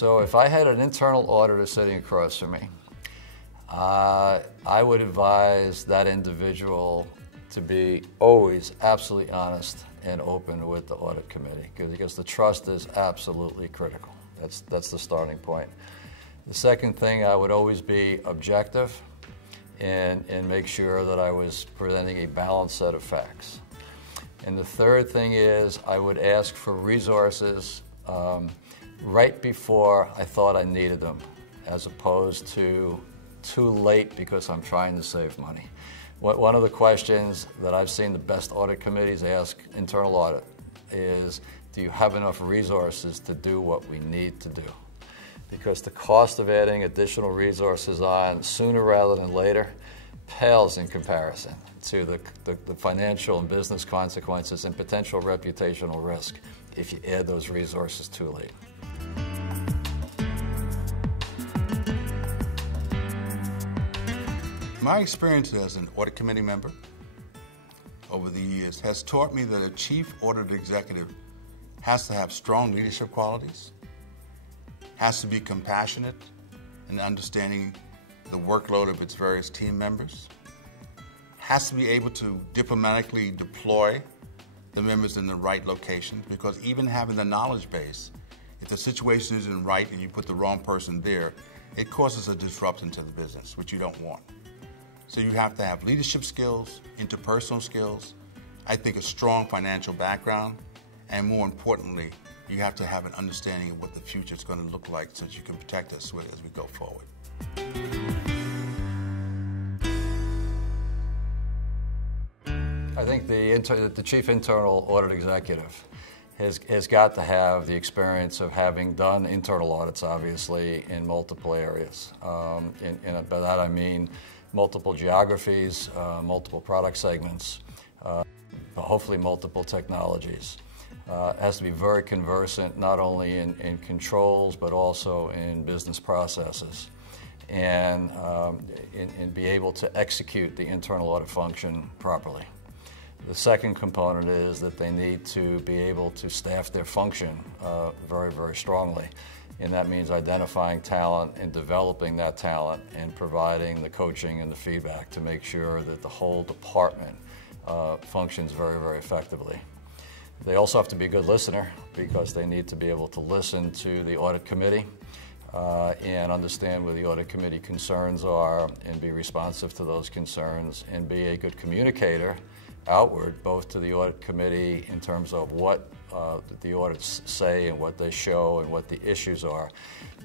So if I had an internal auditor sitting across from me, I would advise that individual to be always absolutely honest and open with the audit committee, because the trust is absolutely critical. That's the starting point. The second thing, I would always be objective and make sure that I was presenting a balanced set of facts. And the third thing is I would ask for resources right before I thought I needed them, as opposed to too late because I'm trying to save money. One of the questions that I've seen the best audit committees ask internal audit is, do you have enough resources to do what we need to do? Because the cost of adding additional resources on sooner rather than later pales in comparison to the financial and business consequences and potential reputational risk if you add those resources too late. My experience as an audit committee member over the years has taught me that a chief audit executive has to have strong leadership qualities, has to be compassionate in understanding the workload of its various team members, has to be able to diplomatically deploy the members in the right locations, because even having the knowledge base, if the situation isn't right and you put the wrong person there, it causes a disruption to the business, which you don't want. So you have to have leadership skills, interpersonal skills, I think a strong financial background, and more importantly, you have to have an understanding of what the future is going to look like so that you can protect us as we go forward. I think the chief internal audit executive has got to have the experience of having done internal audits, obviously, in multiple areas. And by that I mean multiple geographies, multiple product segments, hopefully multiple technologies. Has to be very conversant not only in controls but also in business processes, and be able to execute the internal audit function properly. The second component is that they need to be able to staff their function very, very strongly. And that means identifying talent and developing that talent and providing the coaching and the feedback to make sure that the whole department functions very, very effectively. They also have to be a good listener, because they need to be able to listen to the audit committee and understand where the audit committee concerns are and be responsive to those concerns, and be a good communicator outward, both to the audit committee in terms of what the audits say and what they show and what the issues are,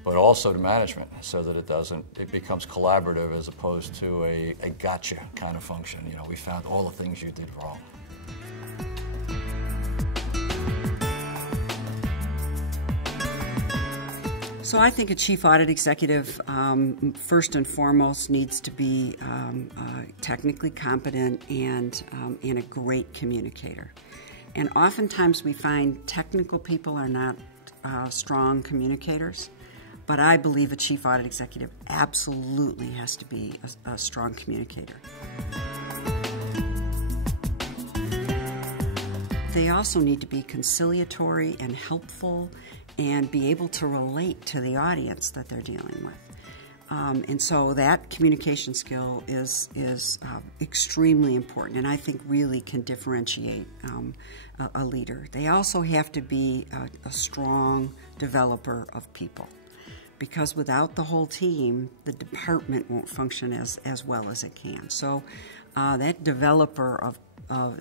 but also to management, so that it becomes collaborative as opposed to a gotcha kind of function. You know, we found all the things you did wrong. So I think a chief audit executive, first and foremost, needs to be technically competent and a great communicator. And oftentimes we find technical people are not strong communicators, but I believe a chief audit executive absolutely has to be a strong communicator. They also need to be conciliatory and helpful and be able to relate to the audience that they're dealing with. And so that communication skill is extremely important, and I think really can differentiate a leader. They also have to be a strong developer of people, because without the whole team, the department won't function as well as it can. So that developer of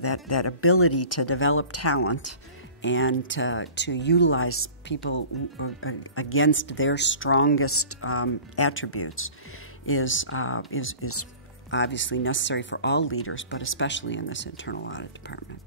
that ability to develop talent and to utilize people against their strongest attributes is obviously necessary for all leaders, but especially in this internal audit department.